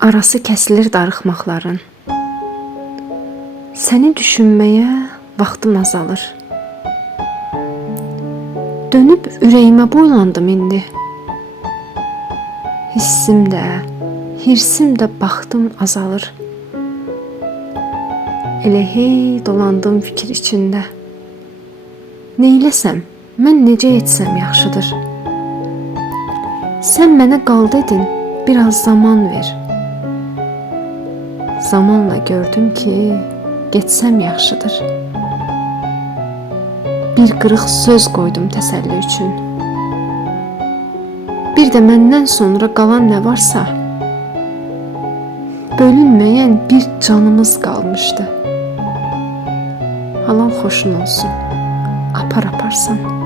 Arası kəsilir darıxmaqların. Səni düşünməyə vaxtım azalır. Dönüb ürəyimə boylandım indi. Hissim də, hirsim də baxdım azalır. Elə hey dolandım fikir içində. Neyləsəm, mən necə etsəm yaxşıdır. Sən mənə qal dedin, biraz zaman ver. Zamanla gördüm ki, getsəm yaxşıdır. Bir qırıq söz qoydum təsəlli üçün. Bir də məndən sonra qalan nə varsa, bölünməyən bir canımız qalmışdı. Halal xoşun olsun, apar aparsan.